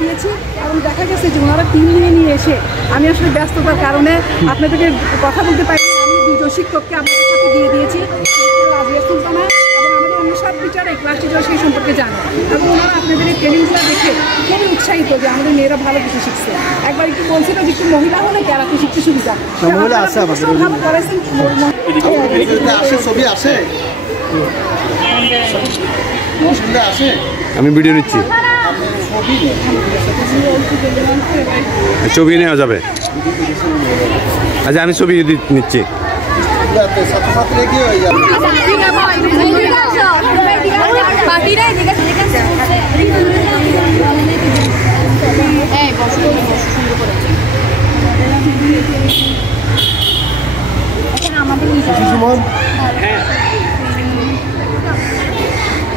পাঠিয়েছি এবং দেখা গেছে যে ওনারা টিম নিয়ে এসে আমি আসলে ব্যস্ততার কারণে আপনাদেরকে কথা বলতে পারি। আমি দুজন শিক্ষককে আপনাদের সাথে দিয়ে দিয়েছি, রাজিয়া সুলতানা এবং আমাদের অন্য সব টিচার এই ক্লাস টিচার সেই সম্পর্কে জানে এবং ওনারা আপনাদের এই ট্রেনিংগুলো দেখে খুবই উৎসাহিত যে আমাদের মেয়েরা ভালো কিছু শিখছে। একবার একটু বলছিল যে একটু মহিলা হলে ক্যারাতে শিখতে সুবিধা ভালো করেছেন। ছবি আসে, আমি ভিডিও নিচ্ছি, ছবি নেওয়া যাবে। আচ্ছা আমি ছবি নিচ্ছি। ছাত্রছাত্রীরা কি হয়ে যাবে?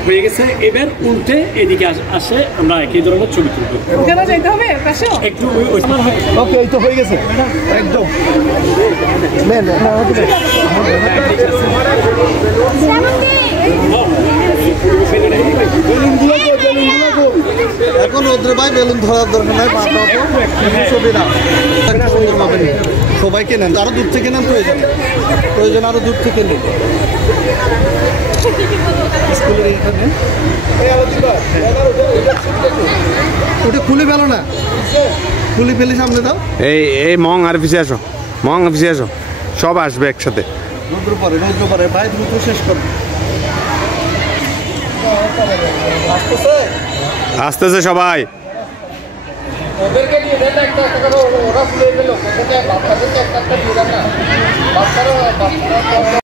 হয়ে গেছে, এবার উল্টে এদিকে আসে, আমরা একই ধরনের ছবি তুলবো। একটু ওকে, এই তো হয়ে গেছে একদম। এখন রোদ্র ভাই বেলুন ধরার দরকার নাই, ছবি না সবাইকে নেন, আরো দূর থেকে নেন, প্রয়োজন আরো দূর থেকে নেন। স্কুলের এখানে ওটা খুলে ফেলো না, খুলে ফেলে সামনে দাও। এই মং আর পিছিয়ে আসো, মং পিছিয়ে আসো, সব আসবে একসাথে। রৌদ্র পরে ভাই দ্রুত শেষ করো। আসতেছে সবাই। ওদেরকে নিয়ে দেন একটা ওরা ফুলে গেল, বাচ্চাদেরকে একটা দিয়ে দেন না, বাচ্চারা